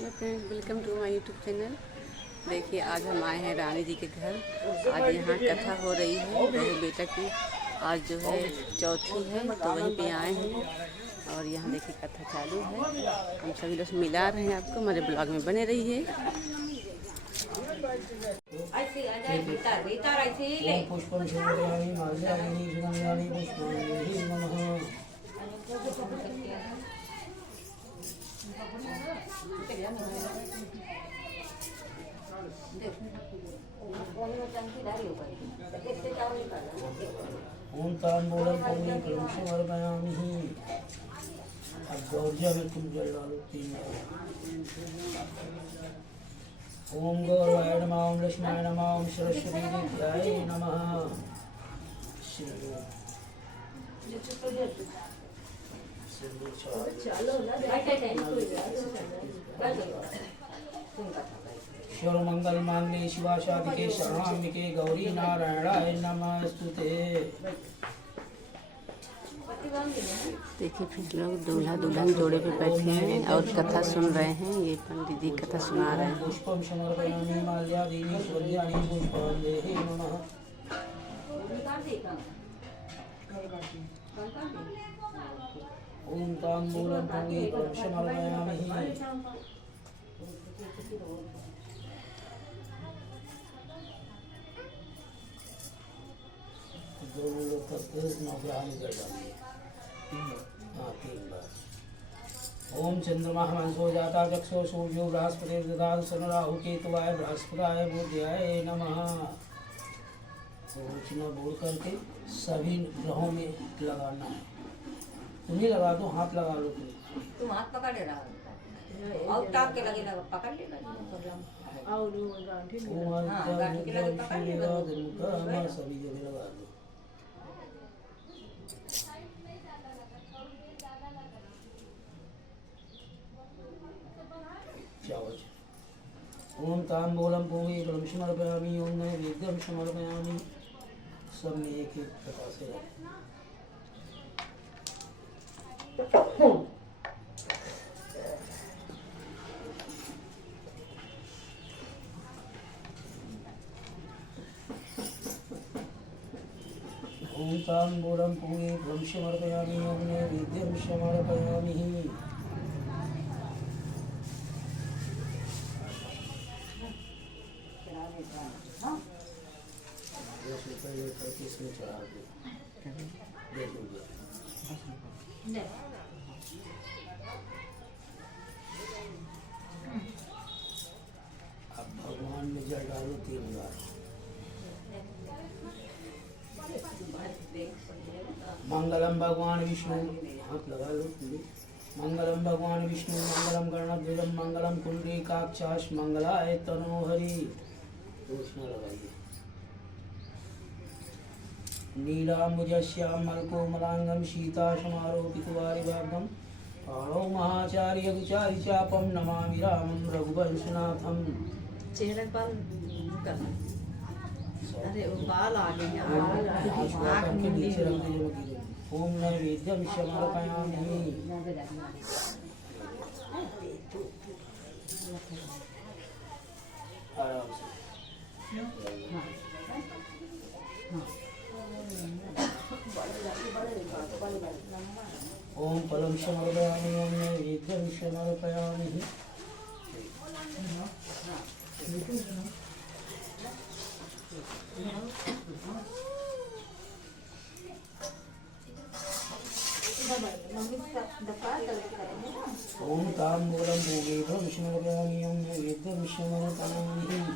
Hello friends, welcome to my YouTube channel. देखिए, आज हम आए हैं रानी जी के घर। आज यहाँ कथा हो रही है बहू बेटा की। आज जो है चौथी है, तो वहीं पे आए हैं और यहाँ देखिए कथा चालू है। हम सभी लोग मिला रहे हैं आपको, हमारे ब्लॉग में बने रहिए। ओम तांबूलम पुण्य कलुषम अर्पयामि। अब गौर्या में तुम जल डालो 3 बार। ओम गौरवाय नमः, ओम लक्ष्मणाय नमः, ओम सरस्वती देव्याय नमः। ईश्वर मंगल मांगल्ये शिवा शाधिके शरणाम्बिके गौरी नारायणाय नमस्तुते। देखिए फिर लोग दूल्हा दुल्हन जोड़े पे बैठे हैं और कथा सुन रहे हैं। ये पंडित जी कथा सुना रहे हैं। पुष्पम समर्पयामि माल्यादीनि सुगन्धानि पुष्पाञ्जलिः नमः। ओम तांबूलं पुण्यं समर्पयामि। दोनों लोग करते हैं नौकरानी कर डालिए। 3 बार। ओम चंद्रमा हंसो जाता चक्षो सूर्यो बृहस्पति ददातु सन राहु केतुवाय बृहस्पताय बुधाय नमः। सूचना बोल करके सभी ग्रहों में लगाना है। तुम्हें लगा दो, हाथ लगा लो। तुम हाथ पकड़े रहा और टाक के लगे लगा पकड़ लेना और गांठी के लगे पकड़ लेना सभी जगह लगा दो। ओम तांबूलम पूर्वी कलम समर्पयामि। ओम नैवेद्यम समर्पयामि। सब में एक एक प्रकार से ओम तांबूलम पूर्वी कलम समर्पयामि। ओम नैवेद्यम समर्पयामि। इसमें चढ़ा दे दूंगा। अब भगवान में जल डालो 3 बार। मंगलम भगवान विष्णु, हाथ लगा लो। मंगलम भगवान विष्णु, मंगलम गणध्वजम, मंगलम कुंडलीकाक्षाश, मंगलाय तनोहरि। घोषणा लगाइए। नीलाम्बुजश्यामलकोमलांगं सीतासमारोपितवारिवाग्धं पाणौ महाचार्य विचारि चापं नमामि रामं रघुवंशनाथं। चेहरे पर करना। अरे वो बाल आ गए हैं। नीचे रख दीजिए। ओम नैवेद्यं समर्पयामि। आराम से। ओम फलं समर्पयामि। ओम नैवेद्यं समर्पयामि। ओम तांबूलं पूर्वीकं समर्पयामि। ओम नैवेद्यं समर्पयामि।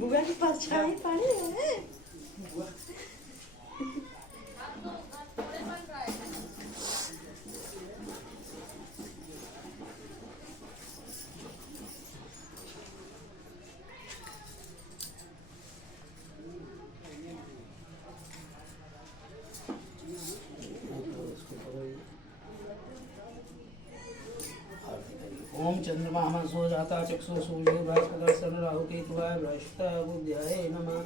बुआ के पास चाय पानी है। चंद्रमा मनसो जाता चक्षु सूर्यो बृहस्पति राहु केतुवाय बृहस्पति बुद्ध्याय नमः।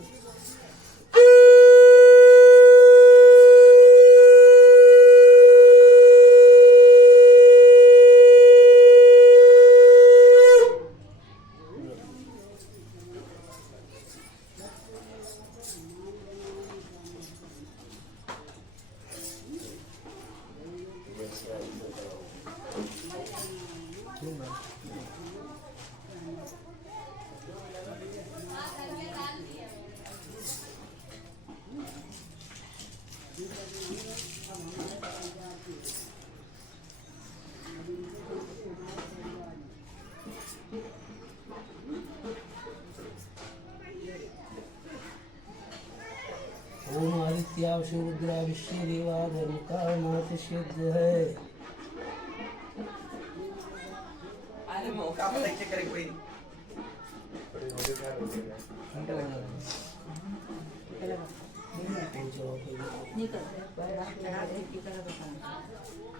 ओम आदित्यावशो रुद्रा विश्व देवा धर्म का मात सिद्ध है।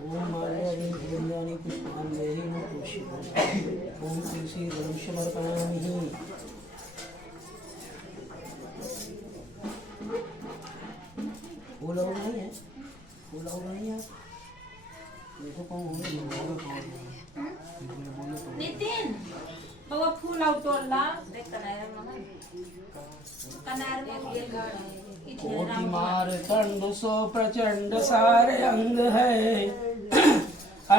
ओम माल्यानि पुष्पांजलि ओम तुलसी समर्पयामि। फूल और नहीं है, फूल और नहीं है, देखो कौन नितिन बाबा फूल आउट तोड़ला देख कनार में कनार में ये घर है कोटि मार कंड सो प्रचंड सारे अंग है।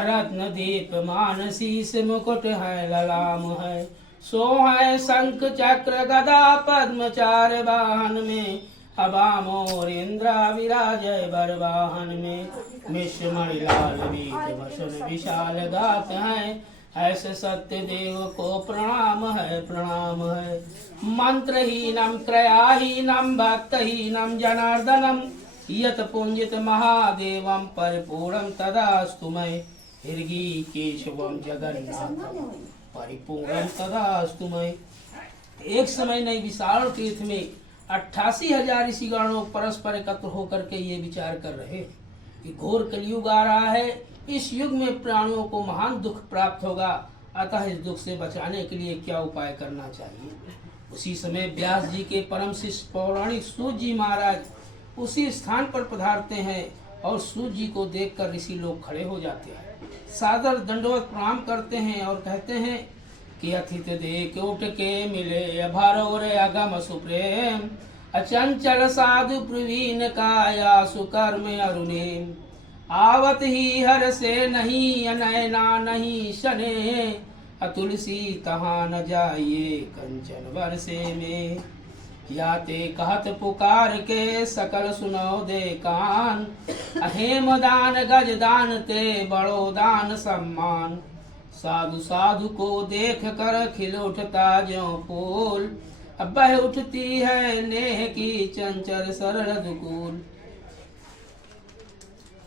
रत्न दीप मानसीस मुकुट है ललाम है। सो है शंख चक्र गदा पद्म चार वाहन में। अबा मोर इंद्रा विराजय बरवाहन में। मिश्र मणिलाल वीत वसन विशाल गात हैं। ऐसे सत्य देव को प्रणाम है। मंत्रहीनम क्रयाहीनम भक्तहीनम जनार्दनम यत पुंजित महादेवम परिपूर्णम तदास्तु मय। हिर्गी केशवम जगन्नाथ परिपूर्णम तदास्तु मय। एक समय नई विशाल तीर्थ में 88,000 ऋषिगणों परस्पर एकत्र होकर के ये विचार कर रहे कि घोर कलयुग आ रहा है। इस युग में प्राणियों को महान दुख प्राप्त होगा, अतः इस दुख से बचाने के लिए क्या उपाय करना चाहिए। उसी समय व्यास जी के परम शिष्य पौराणिक सूत जी महाराज उसी स्थान पर पधारते हैं और सूत जी को देखकर ऋषि लोग खड़े हो जाते हैं, सादर दंडवत प्रणाम करते हैं और कहते हैं कि अतिथि देख उठ के मिले अभारोर अगम सुप्रेम। अचंचल साधु प्रवीण काया सुकर्म अरुणेम। आवत ही हर से नहीं अनयना नहीं शने। अतुलसी तहाँ न जाइए कंचन वर्षे में। याते कहत पुकार के सकल सुनो दे कान। अहेम दान गज दान ते बड़ो दान सम्मान। साधु साधु को देख कर खिल उठता ज्यों फूल। अब बह उठती है नेह की चंचल सरल दुकूल।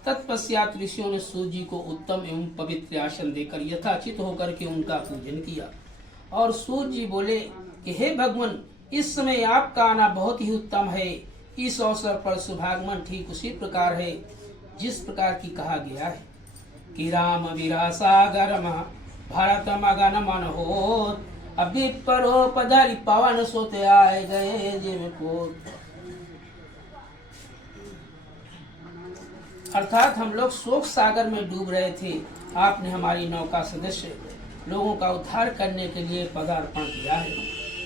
तत्पश्चात ऋषियों ने सूत जी को उत्तम एवं पवित्र आसन देकर यथाचित होकर के उनका पूजन किया और सूत जी बोले कि हे भगवान, इस समय आपका आना बहुत ही उत्तम है। इस अवसर पर शुभागमन ठीक उसी प्रकार है जिस प्रकार की कहा गया है कि राम वीरा सागर भरत मगन मन होत। अभी परोपधरि पवन सुत आए गए जिम पोत। अर्थात हम लोग शोक सागर में डूब रहे थे, आपने हमारी नौका सदस्य लोगों का उद्धार करने के लिए पदार्पण किया है।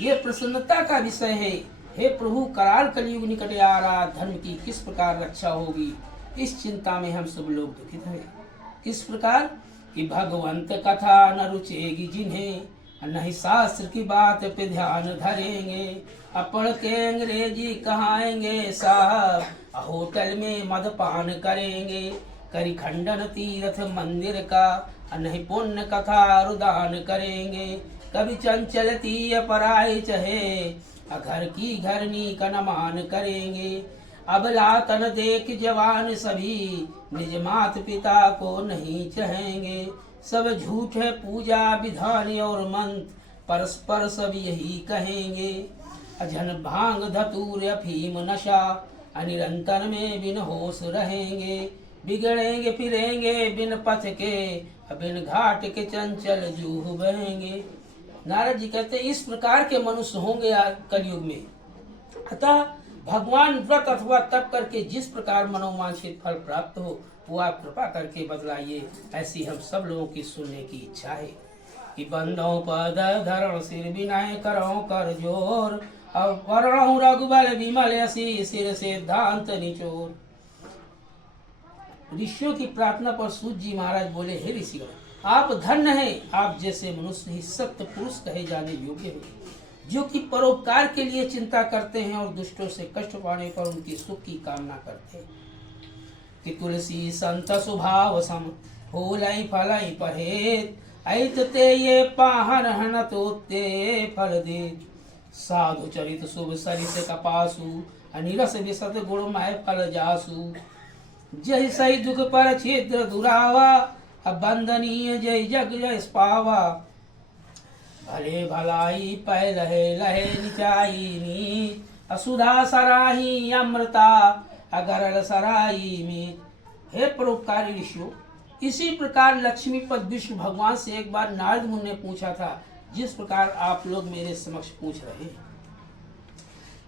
ये प्रसन्नता का विषय है। हे प्रभु, कराल कलयुग निकट आ रहा, धर्म की किस प्रकार रक्षा होगी, इस चिंता में हम सब लोग दुखित हैं। किस प्रकार कि भगवंत कथा न रुचेगी जिन्हें, नहीं शास्त्र की बात पे ध्यान धरेंगे। अपढ़ के अंग्रेजी कहाएंगे साहब, होटल में मदपान करेंगे। करी खंडन तीर्थ मंदिर का, नहीं पुण्य कथा रुदान करेंगे। कभी चंचलती अपराई चहे, घर की घरनी का नमान करेंगे। अबला तन देख जवान सभी, निज मात पिता को नहीं चाहेंगे। सब झूठ है पूजा विधान और मंत्र, परस्पर सब यही कहेंगे। अजन भांग धतूर अफीम नशा, निरंतर में बिन होश रहेंगे। बिगड़ेंगे फिरेंगे बिन पथ के, अब इन घाट के चंचल जूह बहेंगे। नारद जी कहते हैं इस प्रकार के मनुष्य होंगे कलयुग में। अतः भगवान व्रत अथवा तप करके जिस प्रकार मनोवांछित फल प्राप्त हो वो आप कृपा करके बतलाइए। ऐसी हम सब लोगों की सुनने की इच्छा है कि बंदों पद धरण सिर विनय करो कर जोर, अब वर्णो रघुबल विमल यसी सिर सिद्धांत निचोर। ऋषियों की प्रार्थना पर सूत जी महाराज बोले, हे ऋषियों, आप धन्य हैं, आप जैसे मनुष्य ही सत्य पुरुष कहे जाने योग्य हैं, जो कि परोपकार के लिए चिंता करते हैं और दुष्टों से कष्ट पाने पर उनकी सुख की कामना करते हैं। कि तुलसी संत स्वभाव सम फूलई फलई परहेत, ऐत ते ये पाहन हन तो ते फल दे। साधु चरित शुभ सरिस कपासु, अनिरस विशद गुणमय फल जासु। जय सही दुख पर छिद्र दुरावा, अबंदनीय जय जग जय पावा। भले भलाई पै लहे लहे निचाई नी, असुधा सराही अमृता अगरल सराई में। हे परोपकारी ऋषियों, इसी प्रकार लक्ष्मीपद विष्णु भगवान से एक बार नारद मुनि ने पूछा था, जिस प्रकार आप लोग मेरे समक्ष पूछ रहे हैं।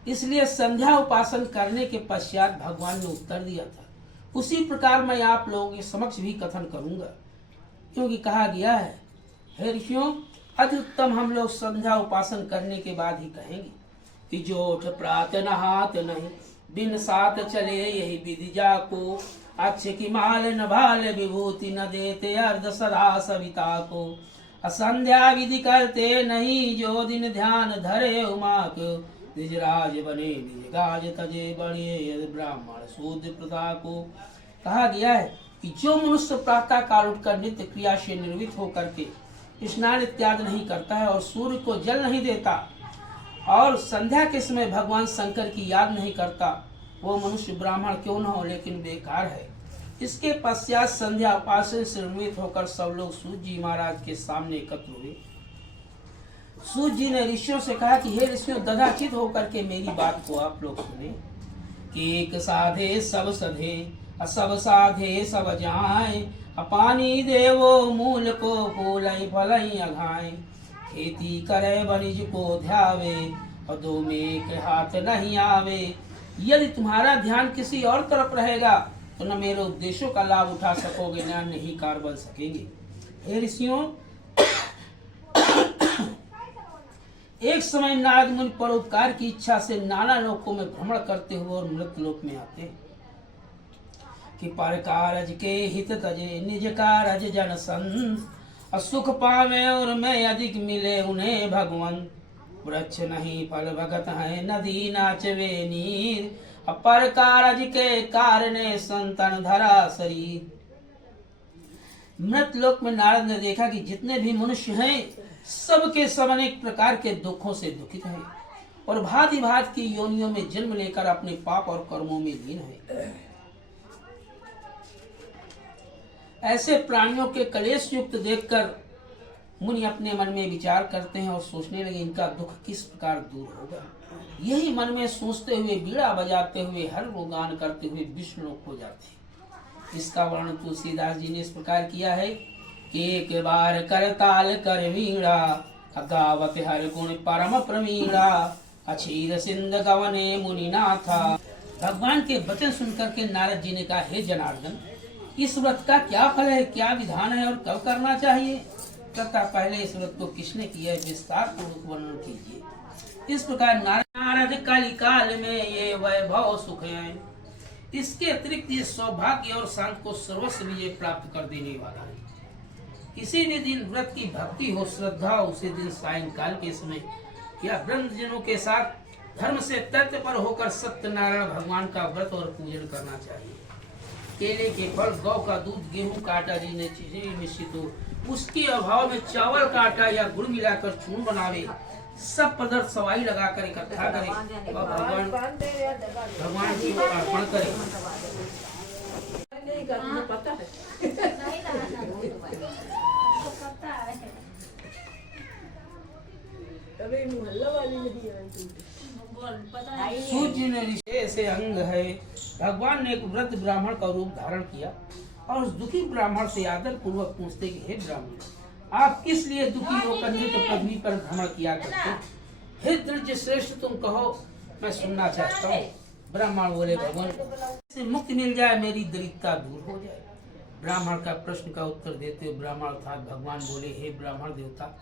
इसलिए संध्या उपासन करने के पश्चात भगवान ने उत्तर दिया था। उसी प्रकार मैं आप लोगों के समक्ष भी कथन करूंगा, क्योंकि कहा गया है, हे ऋषियों, अति उत्तम हम लोग संध्या उपासन करने के बाद ही कहेंगे कि जोठ प्रात नहात नहीं, बिन साथ चले यही विधि जाको। अच्छे की माल न भाल विभूति, न देते अर्ध सदा सविता को। असंध्या विधि करते नहीं, जो दिन ध्यान धरे उमा को। निज राज बने निज गाज तजे बड़े, ब्राह्मण शूद्र प्रथा को। कहा गया है कि जो मनुष्य प्रातः काल उठकर नित्य क्रिया से निर्वित होकर के स्नान इत्यादि नहीं करता है और सूर्य को जल नहीं देता और संध्या के समय भगवान शंकर की याद नहीं करता, वो मनुष्य ब्राह्मण क्यों न हो लेकिन बेकार है। इसके पश्चात संध्या उपासन से निर्मित होकर सब लोग सूत जी महाराज के सामने एकत्र हुए। सूत जी ने ऋषियों से कहा कि हे ऋषियों, ददाचित होकर के मेरी बात को आप लोग सुने कि एक साधे सब सधे, सब साधे सब जाए। पानी देवो मूल को फूलई फलई अघाए। खेती करे वनिज को ध्यावे, और दो में के हाथ नहीं आवे। यदि तुम्हारा ध्यान किसी और तरफ रहेगा तो न मेरे उद्देश्यों का लाभ उठा सकोगे, न नहीं कार बन सकेंगे। हे ऋषियों, एक समय नारद मुनि परोपकार की इच्छा से नाना लोकों में भ्रमण करते हुए और मृत्यु लोक में आते हैं कि पर कारज के हित तजे, निज कारज जन संत। सुख पावे और मैं अधिक मिले उन्हें भगवंत। वृक्ष नहीं फल भगत है, नदी नाचवे नीर। पर कारज के कारणे संतन धरा शरीर। मृत लोक में नारद ने देखा कि जितने भी मनुष्य हैं सबके सब अनेक प्रकार के दुखों से दुखित हैं और भांति भांति की योनियों में जन्म लेकर अपने पाप और कर्मों में लीन हैं। ऐसे प्राणियों के कलेश युक्त देखकर मुनि अपने मन में विचार करते हैं और सोचने लगे, इनका दुख किस प्रकार दूर होगा। यही मन में सोचते हुए बीड़ा बजाते हुए हर वो गान करते हुए विष्णु लोक हो जाते हैं। इसका वर्णन तुलसीदास जी ने इस प्रकार किया है कि एक बार करताल कर वीणा, गावत हर गुण परम प्रवीणा। अक्षीर सिंध गवने मुनिनाथा। भगवान के वचन सुनकर के नारद जी ने कहा, हे जनार्दन, इस व्रत का क्या फल है, क्या विधान है और कब करना चाहिए तथा पहले इस व्रत को किसने किया है, विस्तार पूर्वक वर्णन कीजिए। इस प्रकार नारद कलिकाल में ये वैभव सुख है। इसके अतिरिक्त ये सौभाग्य और शांत को सर्वस्व विजय प्राप्त कर देने वाला है। किसी भी दिन व्रत की भक्ति हो, श्रद्धा हो, उसी दिन सायंकाल के समय या वृंदजनों के साथ धर्म से तथ्य पर होकर सत्यनारायण भगवान का व्रत और पूजन करना चाहिए। केले के फल, गौ का दूध, गेहूं का आटा जिन्हें चीजें मिश्रित हो, उसके अभाव में चावल का आटा या गुड़ मिलाकर चूर्ण बनावे, सब पदार्थ सवाई लगाकर इकट्ठा करें और भगवान की ओर अर्पण करें। सूर्य ने ऋषि से अंग है। भगवान ने एक व्रत ब्राह्मण का रूप धारण किया और उस दुखी ब्राह्मण से आदर पूर्वक पूछते कि हे ब्राह्मण, आप किस लिए दुखी होकर नित्य पृथ्वी पर भ्रमण किया करते? हे द्विज श्रेष्ठ, तुम कहो, मैं सुनना चाहता हूँ। ब्राह्मण बोले, भगवान से मुक्ति मिल जाए, मेरी दरिद्रता दूर हो जाए। ब्राह्मण का प्रश्न का उत्तर देते हुए ब्राह्मण अर्थात भगवान बोले, हे ब्राह्मण देवता,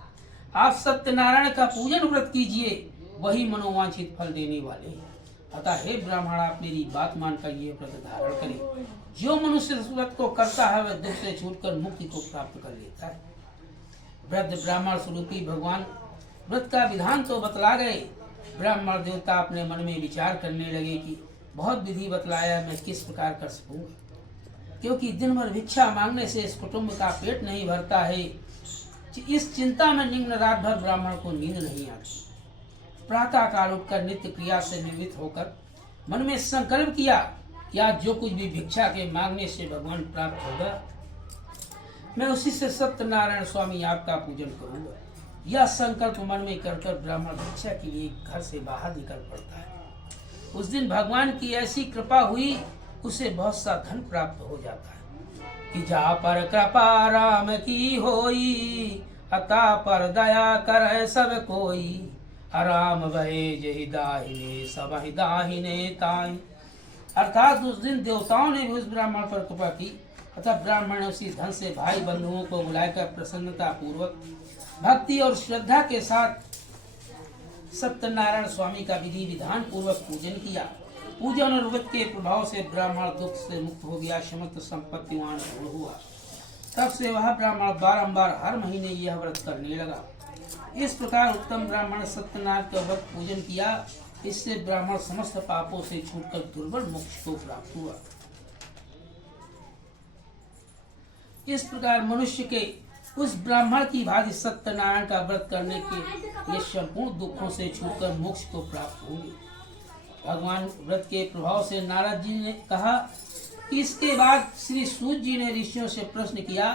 आप सत्यनारायण का पूजन व्रत कीजिए, वही मनोवांछित फल देने वाले हैं। अतः हे ब्राह्मण, आप मेरी बात मानकर ये व्रत धारण करें। जो मनुष्य इस व्रत को करता है वह दुख से छूटकर मुक्ति को प्राप्त कर लेता है। वृद्ध ब्राह्मण स्वरूपी भगवान व्रत का विधान तो बतला गए। ब्राह्मण देवता अपने मन में विचार करने लगे कि बहुत विधि बतलाया, मैं किस प्रकार कर सकूंगा, क्योंकि दिन भर भिक्षा मांगने से इस कुटुंब का पेट नहीं भरता है। इस चिंता में निम्न रात भर ब्राह्मण को नींद नहीं आती। प्रातः काल उठकर नित्य क्रिया से निवृत्त होकर मन में संकल्प किया कि आज जो कुछ भी भिक्षा के मांगने से भगवान प्राप्त होगा, मैं उसी से सत्यनारायण स्वामी आपका पूजन करूंगा। यह संकल्प मन में कर ब्राह्मण भिक्षा के लिए घर से बाहर निकल पड़ता है। उस दिन भगवान की ऐसी कृपा हुई, उसे बहुत सा धन प्राप्त हो जाता है कि जा पर कृपा राम की होई, अता पर दया करे सब कोई, राम भये जहि दाहिने सब दाहिने ताई। अर्थात उस दिन देवताओं ने भी उस ब्राह्मण पर कृपा की। अतः ब्राह्मण ने उसी धन से भाई बंधुओं को बुलाकर प्रसन्नता पूर्वक भक्ति और श्रद्धा के साथ सत्यनारायण स्वामी का विधि विधान पूर्वक पूजन किया। पूजन और व्रत के प्रभाव से ब्राह्मण दुख से मुक्त हो गया, समस्त संपत्तिवान हुआ। तब से वह ब्राह्मण बारंबार हर महीने यह व्रत करने लगा। इस प्रकार उत्तम ब्राह्मण सत्यनारायण का व्रत पूजन किया। इससे ब्राह्मण समस्त पापों से छूटकर दुर्बल मोक्ष को प्राप्त हुआ। इस प्रकार मनुष्य के उस ब्राह्मण की भांति सत्यनारायण का व्रत करने के ये संपूर्ण दुखों से छूटकर मोक्ष को प्राप्त होंगे। भगवान व्रत के प्रभाव से नारद जी ने कहा कि इसके बाद श्री सूत जी ने ऋषियों से प्रश्न किया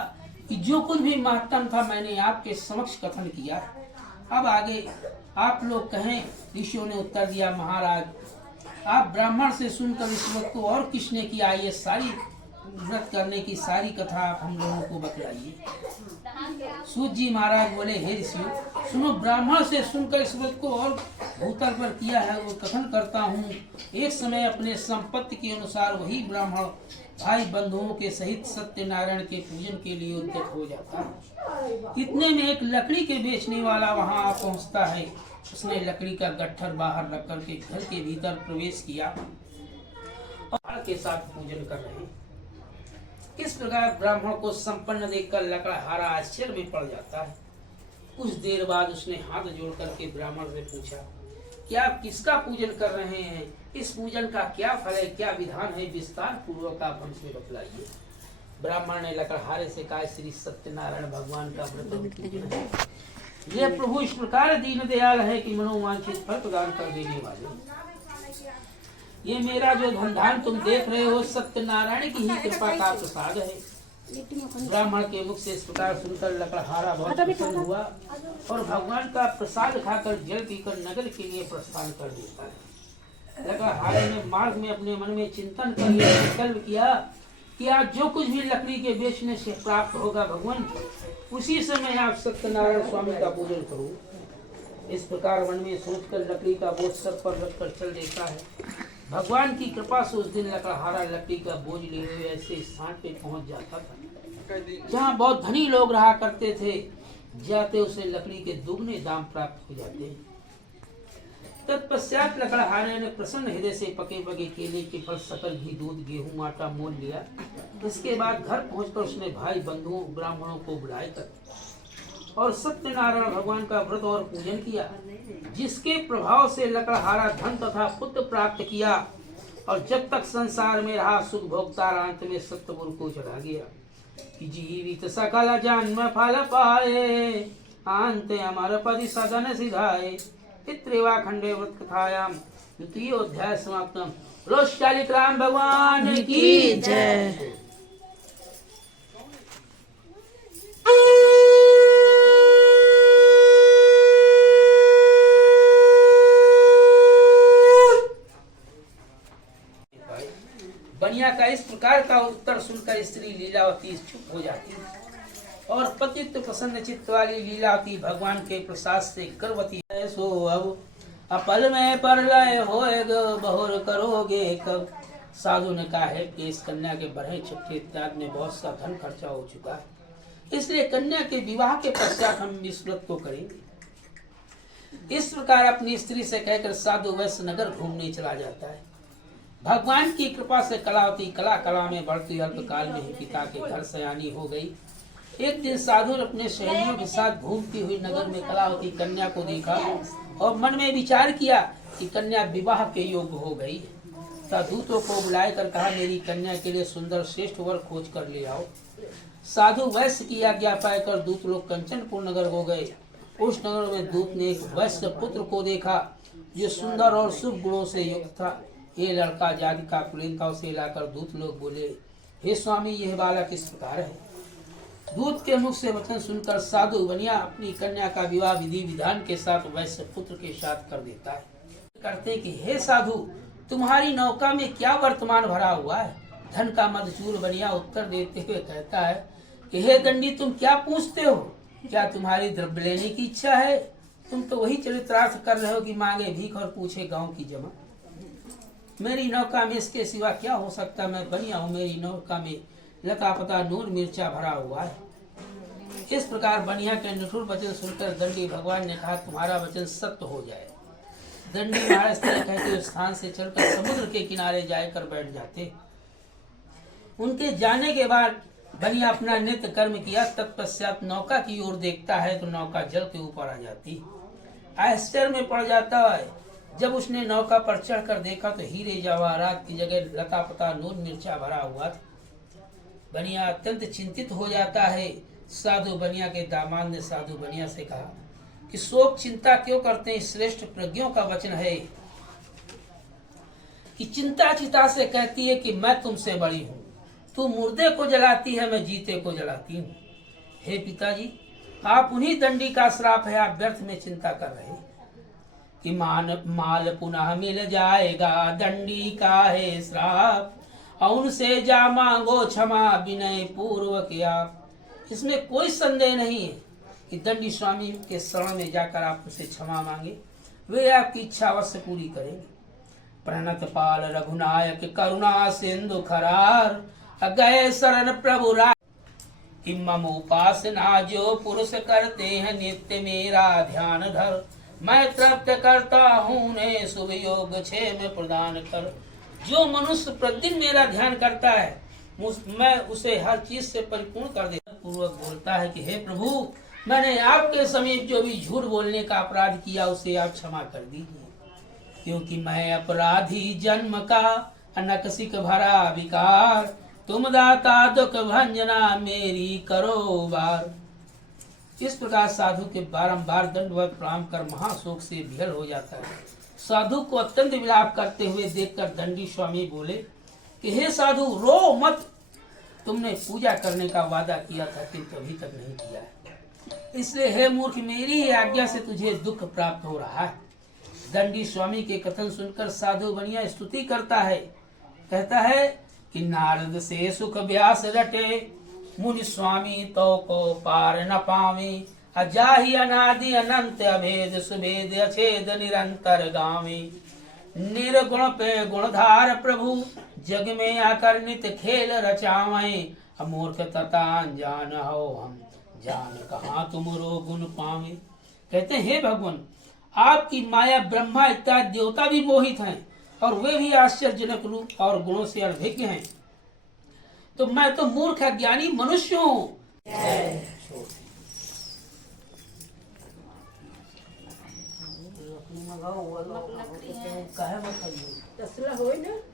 कि जो कुछ भी महत्तम था मैंने आपके समक्ष कथन किया, अब आगे आप लोग कहें। ऋषियों ने उत्तर दिया, महाराज आप ब्राह्मण से सुनकर इस व्रत को और किसने किया, ये सारी व्रत करने की सारी कथा आप हम लोगों को बतलाइए। सूत जी महाराज बोले, हे ऋषियों, सुनो, ब्राह्मण से सुनकर इस व्रत को और भूतल पर किया है वो कथन करता हूँ। एक समय अपने संपत्ति के अनुसार वही ब्राह्मण भाई बंधुओं के सहित सत्यनारायण के पूजन के लिए उद्यत हो जाता है। इतने में एक लकड़ी के बेचने वाला वहां आ पहुंचता है। उसने लकड़ी का गट्ठर बाहर रख करके घर के भीतर प्रवेश किया और के साथ पूजन कर रहे हैं। इस प्रकार ब्राह्मण को संपन्न देखकर लकड़हारा आश्चर्य में पड़ जाता है। कुछ देर बाद उसने हाथ जोड़ करके ब्राह्मण से पूछा कि आप किसका पूजन कर रहे हैं, इस पूजन का क्या फल है, क्या विधान है, विस्तार पूर्वक आप हमसे बतलाइए। ब्राह्मण ने लकड़हारे से कहा, श्री सत्यनारायण भगवान का व्रत है। ये प्रभु इस प्रकार दीन दयाल है कि मनोवांछित फल प्रदान कर देने वाले। ये मेरा जो धन धान तुम देख रहे हो सत्यनारायण की ही कृपा का प्रसाद है। ब्राह्मण के मुख से इस प्रकार सुनकर लकड़हारा बहुत प्रसन्न हुआ और भगवान का प्रसाद खाकर जल पीकर नगर के लिए प्रस्थान कर देता है। लकड़हारे ने मार्ग में अपने मन में चिंतन कर यह संकल्प किया कि आज जो कुछ भी लकड़ी के बेचने से प्राप्त होगा भगवान, उसी समय आप सत्यनारायण स्वामी का पूजन करो। इस प्रकार मन में सोचकर लकड़ी का बोझ सर पर रखकर चल देता है। भगवान की कृपा से उस दिन लकड़हारा लकड़ी का बोझ लिए हुए ऐसे स्थान पे पहुंच जाता था जहाँ बहुत धनी लोग रहा करते थे। जाते उसे लकड़ी के दुगने दाम प्राप्त हो जाते हैं। तत्पश्चात लकड़हारे ने प्रसन्न हृदय से पके पके केले के फल, सकल घी, दूध, गेहूं, आटा मोल लिया। इसके बाद घर पहुंचकर उसने भाई बंधुओं ब्राह्मणों को बुलाकर और सत्यनारायण भगवान का व्रत और पूजन किया, जिसके प्रभाव से लकड़हारा धन तथा पुत्र प्राप्त किया और जब तक संसार में रहा सुख भोगता अंत में सत्यगुरु को चढ़ा गया कि जीवित सकल जन्म फल पाए, अंत अमर पदि सदन सिधाए। पितृवा खंडे व्रत कथायाम द्वितीय अध्याय समाप्तम। बोलो शालिग्राम भगवान की जय। बनिया का इस प्रकार का उत्तर सुनकर स्त्री लीलावती चुप हो जाती है और पतित प्रसन्न चित्त वाली लीलावती भगवान के प्रसाद से गर्भवती है। सो अब अपल में परलय होएगा बहुर करोगे कब। साधु ने कहा है कि इस कन्या के बढ़े छठे इत्यादि में बहुत सा धन खर्चा हो चुका है, इसलिए कन्या के विवाह के पश्चात हम इस व्रत को करेंगे। इस प्रकार अपनी स्त्री से कहकर साधु वैश्य नगर घूमने चला जाता है। भगवान की कृपा से कलावती कला कला में बढ़ती अल्पकाल में ही पिता के घर सयानी हो गई। एक दिन साधु ने अपने सहेलियों के साथ घूमती हुई नगर में कलावती कन्या को देखा और मन में विचार किया कि कन्या विवाह के योग्य हो गई। दूतों को बुलाकर कहा, मेरी कन्या के लिए सुंदर श्रेष्ठ वर खोज कर ले आओ। साधु वैश्य की आज्ञा पाकर दूत लोग कंचनपुर नगर हो गए। उस नगर में दूत ने एक वैश्य पुत्र को देखा जो सुंदर और शुभ गुणों से युक्त था। ये लड़का जाति का कुलीन था। उसे लाकर दूत लोग बोले, हे स्वामी, यह बालक किस प्रकार है। दूत के मुख से वचन सुनकर साधु बनिया अपनी कन्या का विवाह विधि विधान के साथ वैश्य पुत्र के साथ कर देता है। करते कि हे साधु, तुम्हारी नौका में क्या वर्तमान भरा हुआ है। धन का मदचूर बनिया उत्तर देते हुए कहता है कि हे दंडी, तुम क्या पूछते हो? क्या तुम्हारी द्रव्य लेने की इच्छा है? तुम तो वही चरितार्थ कर रहे हो कि मांगे भीख और पूछे गांव की जमा। मेरी नौका में इसके सिवा क्या हो सकता? मैं बनिया हूँ, मेरी नौका में लता पता नून मिर्चा भरा हुआ है। इस प्रकार बनिया के निठुर वचन सुनकर दंडी भगवान ने कहा, तुम्हारा वचन सत्य हो जाए। दंडी महाराज कहते स्थान से चलकर समुद्र के किनारे जाकर बैठ जाते। उनके जाने के बाद बनिया अपना नित्य कर्म किया। तत्पश्चात नौका की ओर देखता है तो नौका जल के ऊपर आ जाती। आश्चर्य में पड़ जाता है। जब उसने नौका पर चढ़कर देखा तो हीरे जवाहरात की जगह लता पता नून मिर्चा भरा हुआ था। बनिया अत्यंत चिंतित हो जाता है। साधु बनिया के दामाद ने साधु बनिया से कहा कि शोक चिंता क्यों करते हैं? श्रेष्ठ प्रज्ञों का वचन है कि चिंता चिता से कहती है कि मैं तुमसे बड़ी हूँ। तू मुर्दे को जलाती है, मैं जीते को जलाती हूँ। हे पिताजी, आप उन्हीं दंडी का श्राप है। आप व्यर्थ में चिंता कर रहे हैं कि माल पुनः मिल जाएगा, दंडी का है श्राप। और उनसे जा मांगो क्षमा विनय पूर्वक आप। इसमें कोई संदेह नहीं है कि दंडी स्वामी के शरण में जाकर आप उनसे क्षमा मांगे, वे आपकी इच्छा अवश्य पूरी करेंगे। प्रणत पाल रघुनायक करुणा सिंधु खरार, गए शरण प्रभु राय। कि मम उपासना जो पुरुष करते हैं नित्य मेरा ध्यान धर। मैं तृप्त करता हूँ ने शुभ योग क्षेम प्रदान कर। जो मनुष्य प्रतिदिन मेरा ध्यान करता है मैं उसे हर चीज से परिपूर्ण कर देता। पूर्वक बोलता है कि हे प्रभु, मैंने आपके समीप जो भी झूठ बोलने का अपराध किया उसे आप क्षमा कर दीजिए, क्योंकि मैं अपराधी जन्म का अनकसिक भरा विकार। तुम दाता दुख भंजना मेरी करो बार। इस प्रकार साधु के बारंबार दंडवत प्रणाम कर महाशोक से विहल हो जाता है। साधु को अत्यंत विलाप करते हुए देखकर दंडी स्वामी बोले कि हे साधु, रो मत। तुमने पूजा करने का वादा किया था किंतु अभी तक नहीं किया है, इसलिए हे मूर्ख, मेरी ही आज्ञा से तुझे दुख प्राप्त हो रहा है। दंडी स्वामी के कथन सुनकर साधु बनिया स्तुति करता है। कहता है कि नारद से सुख व्यास रटे, मुनि स्वामी तो को पार न पावे। अजाहि अनादि अनंत अभेद सुभेद अछेद निरंतर गावे। निर्गुण पे गुणधार प्रभु, जग में आकर नित खेल रचावे। अमूर्ख तथा अनजान हो हम, जान कहाँ तुमरो गुण पावे। कहते हैं हे भगवान, आपकी माया ब्रह्मा इत्यादि देवता भी मोहित हैं और वे भी आश्चर्यजनक रूप और गुणों से अभिज्ञ हैं, तो मैं तो मूर्ख अज्ञानी मनुष्य हूँ।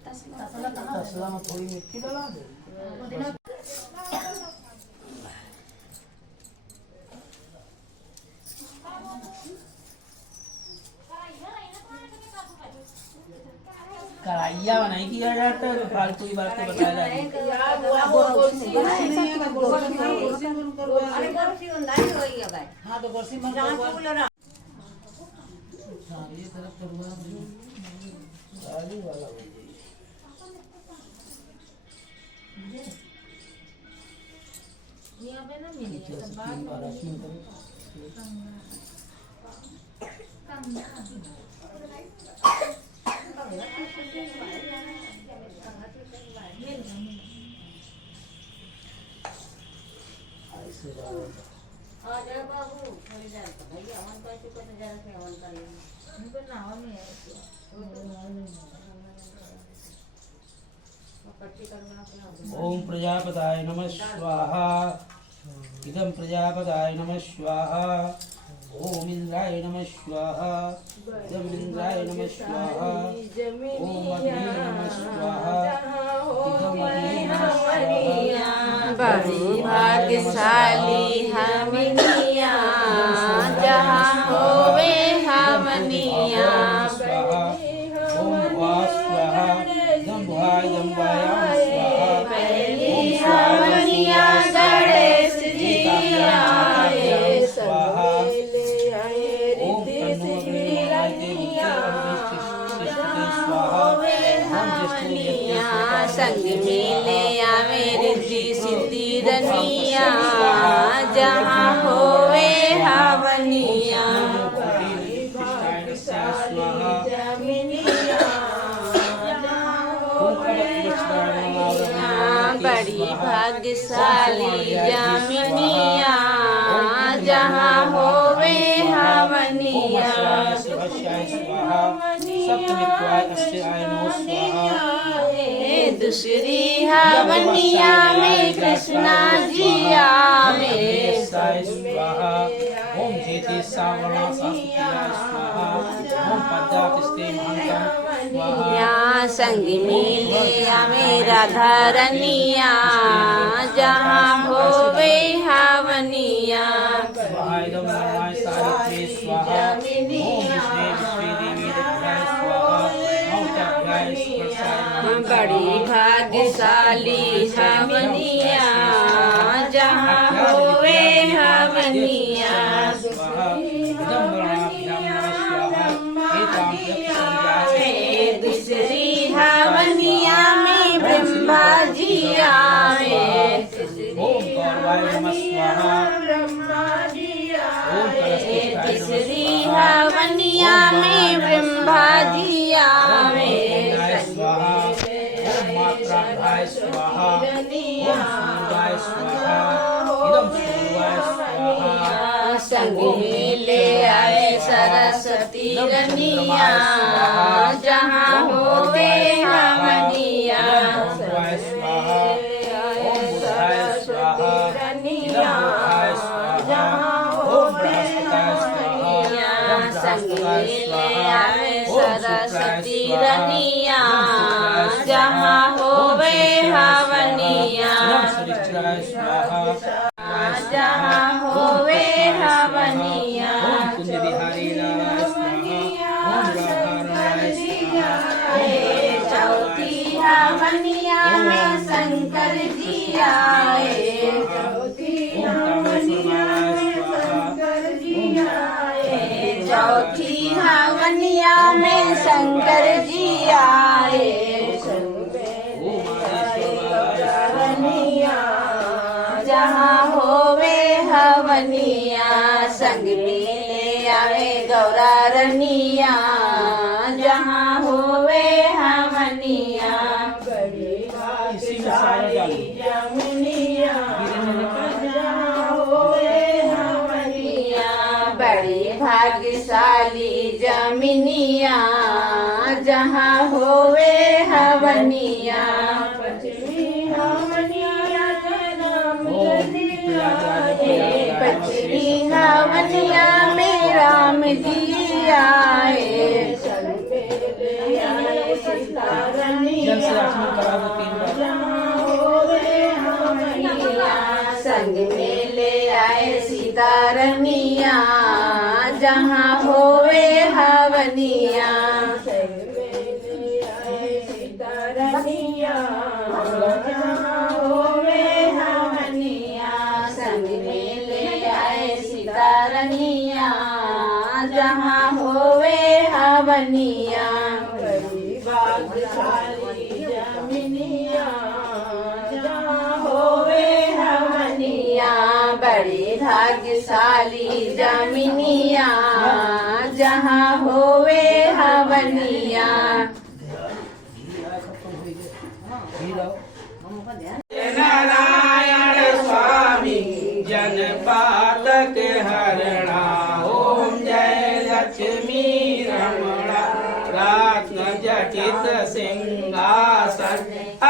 तसला में थोड़ी मिट्टी डाला दे। कढ़ाइया बनाई किया जाता है, फालतू की बातें बताया जाती है। जल से 3 बार आचमन करो। ऐसे जाओ। आ जा बाबू थोड़ी देर तो भैया हवन कर चुके तो जरा से हवन कर लेंगे उनको नाव नहीं है पट्टी करना अपना। ओम प्रजापताय नमः स्वाहा। इदं प्रजापताय नमः स्वाहा। ओम इंद्राय नमः स्वाहा। इदं इंद्राय नमः स्वाहा। ओम अग्नि नमः स्वाहा। इदं अग्नि नमः स्वाहा। बड़ी भाग्यशाली हमनिया जहाँ होवे हमनिया। ओम भुवा स्वाहा। इदं भुवाय इदं वायां स्वाहा। पहली हमनिया गणेश जी आए स्वाहा। ओम संग मिले आवे रिद्धि सिद्धि रनिया जहाँ होवे हवनिया। बड़ी भाग्यशाली जामिनिया जहाँ होवे हवनिया। दूसरी हवनिया में कृष्णा जी आवे। ओम जेति सावना सासुतियाय स्वाहा। ओम पद्मातिस्ते महंतम स्वाहा। यहाँ संग मिले आवे राधा रनिया जहाँ होवे हवनिया। स्वाहायदं नमाय सावित्री स्वाहा। ओम विष्णे विश्वे देवी दत्ताय स्वाहा। ओम तद्गाय स्पर्शाय नमः। बड़ी भाग्यशाली हवनिया जहाँ होवे हवनिया। स्वाहा। इदं वर्णाभ्यां नमः स्वाहा। एतां यक्षसंज्ञाय दूसरी हवनिया में ब्रह्मा जी आवे। ओम गौरवाय नमः स्वाहा। ओम कलशपुष्टाय तीसरी हवनिया में ब्रह्मा जी आवे। स्वाहा। ओम मात्राभ्याय स्वाहा। ओम सूर्याय स्वाहा। इदं सूर्याय स्वाहा। संग मिले आए सरस्वती रनिया जहाँ होवे हवनिया। ओम स्वाहा। ओम बुधाय स्वाहा। इदं बुधाय स्वाहा। ओम बृहस्पताय स्वाहा। संग मिले आए सरस्वती रनिया जहाँ होवे हवनिया। शनिश्चराय स्वाहा। जहाँ होवे हवनिया। ओम कुंज बिहारी लालाय स्वाहा। ओम राधारमणाय स्वाहा। चौथी हवनिया में शंकर जी आए। ओम तामेश्वरमाय स्वाहा। चौथी हवनिया में शंकर जी आए। ओम आदिश्वरमाय जहाँ होवे हवनिया संग मिले आवे गौरा रनिया जहाँ होवे हवनिया। इसी में सारा बड़ी भाग्यशाली जमिनिया जहाँ होवे हवनिया। पचरी हवनिया में राम जी आए। जल से आचमन करा दो 3 बार। संग में ले आए सीता रनिया जहाँ होवे हवनिया। संग में ले आए सीता रनिया जहाँ होवे हवनिया। बड़ी स्वामिनिया जहाँ होवे हवनिया। नारायण स्वामी जनपातक हरणा। ओम जय लक्ष्मी रमणा रत्न जटित सिंहासन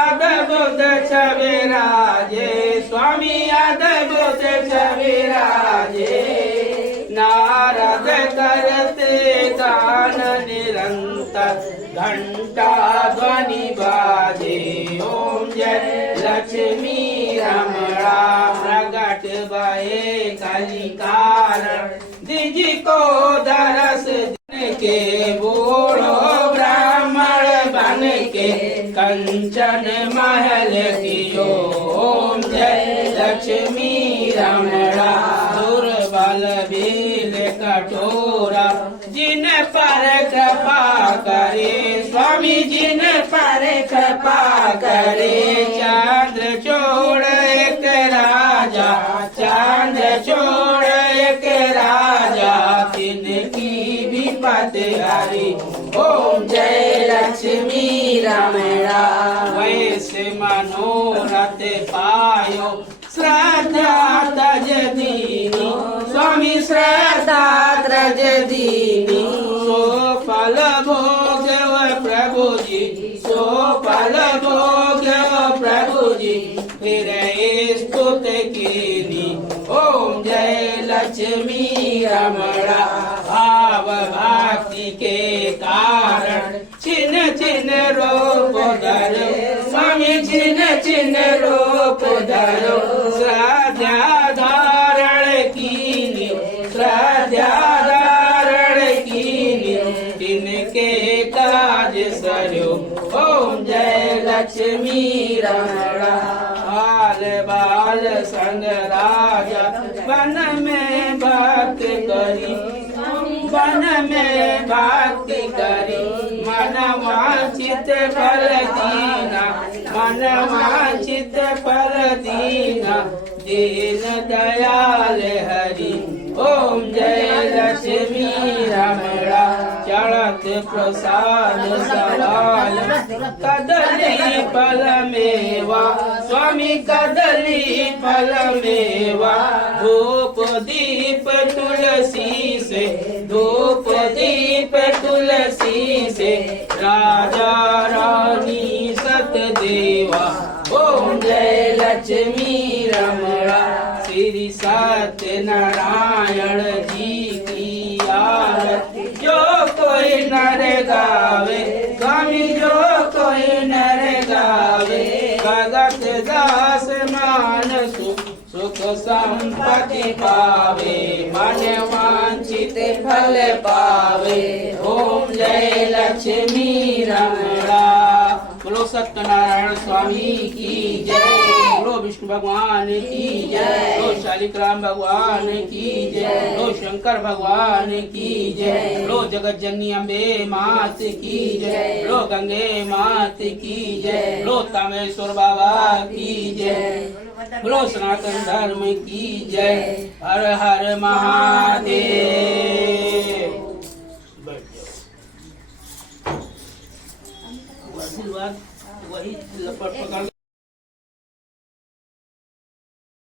अद्भुत छविराजे। स्वामी अद्भुत छविराजे। नारद करते गान निरंतर घंटा ध्वनि बाजे। ओम जय लक्ष्मी रमणा प्रगट भये कलिकारण दिज को दरस के बूढ़ो ब्राह्मण बन के कंचन महल कियो। ओम जय लक्ष्मी रमणा दुर्बल भील कठोरा जिन पर कृपा करे। स्वामी जिन पर कृपा करे। चंद्र चोड़ एक राजा चंद्र चोड़ एक राजा तिनकी विपत हरी। ओम जय लक्ष्मी रमणा वैसे मनोरथ पायो श्रद्धा तज दीनी। स्वामी श्रद्धा त्रज दीनी। सो फल भोग प्रभु जी सो फल भोग प्रभु जी फिर स्तुत कीनी। ओम जय लक्ष्मी रमणा भाव भक्ति के कारण छिन छिन रूप धरो। स्वामी छिन छिन रूप धरो। श्रद्धा धारण कीनी श्रद्धा धारण कीनी तिनके काज सरयो। ओम जय लक्ष्मी रमणा बाल बाल संग राजा वन में भक्ति करी। वन में भक्ति करी मन वांछित फल दीना। मन वांछित फल दीना दीन दयाल हरि। ओम जय लक्ष्मी रमणा चढ़त प्रसाद सवाल कदली फल मेवा। स्वामी कदली फल मेवा धूप दीप तुलसी से धूप दीप तुलसी से राजा रानी सतदेवा। ओम जय लक्ष्मी रमणा श्री सत्यनारायण जी की आरती जो कोई नर गावे। स्वामी जो कोई नर गावे भगत दास मान सुख संपत्ति पावे। मन वांछित फल पावे। ओम जय लक्ष्मी रमणा। बोलो सत्यनारायण स्वामी की जय। बोलो विष्णु भगवान की जय। बोलो शालिग्राम भगवान की जय। बोलो शंकर भगवान की जय। बोलो जगत जननी अम्बे मात की जय। बोलो गंगे मात की जय। बोलो तामेश्वर बाबा की जय। बोलो सनातन धर्म की जय। हर हर महादेव। आशीर्वाद वही लपट पकड़